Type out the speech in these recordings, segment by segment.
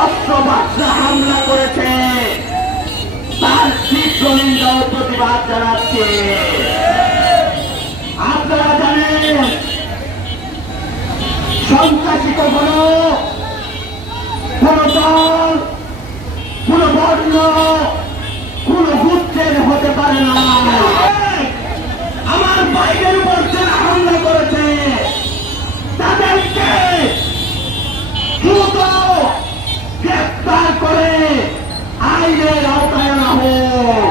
অস্ত্র বাচ্চা হামলা করেছে তার তীব্র নিন্দা ও প্রতিবাদ জানাচ্ছে আপনারা জানেন সন্ত্রাসী কখনো বর্ণ কোন গুত্রের হতে পারে না। আমার বাইকের উপর যারা হামলা করেছে, তাদেরকে দ্রুত গ্রেফতার করে আইনের আওতায় আনা হোক।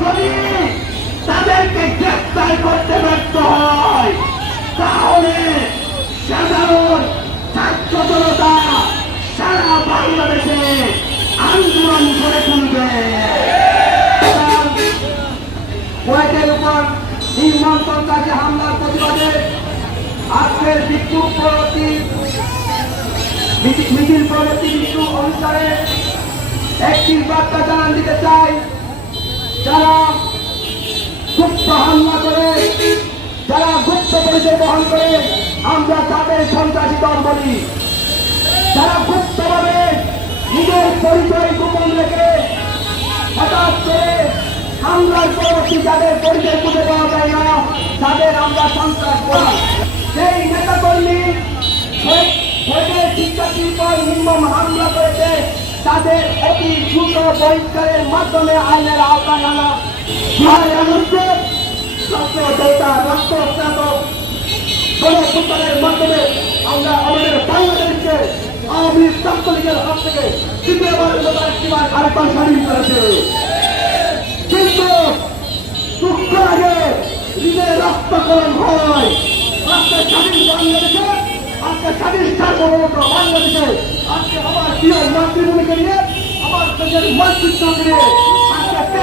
যদি তাদেরকে গ্রেফতার করতে ব্যর্থ হয়, তাহলে সাধারণ কুয়েতের উপর নির্মম সন্ত্রাসী হামলার প্রতিবাদে আজকের বিক্ষোভ প্রগতি মিছিল- প্রগতি বিক্ষোভ অনুসারে একটি বার্তা জানান দিতে চাই। যারা গুপ্ত হামলা করে, যারা গুপ্ত পরিচয় বহন করে, আমরা তাদের সন্ত্রাসী দল বলি। যারা গুপ্তভাবে হামলার যাদের পরিচয় খুঁজে পাওয়া যায় না, তাদের আমরা সন্ত্রাস করি সেই নেতা কর্মী শিক্ষার্থীর পর নির্মম হামলা করেছে। তাদের অতি দ্রুত বহিষ্কারের মাধ্যমে আইনের আওতায় আনা। আমরা আমাদের বাংলাদেশকে আওয়ামী লীগ ছাত্রলীগের হাত থেকে তৃতীয়বারের মতো একটিবার আরেকবার স্বাধীন করেছে। রক্তকরণ হয়। আজকে স্বাধীন বাংলাদেশে, আজকে স্বাধীন সার্বভৌমত্ব বাংলাদেশে, আজকে আমার প্রিয় মাতৃভূমিকে নিয়ে, আমার নিজের মাতৃত্বকে নিয়ে, আজকে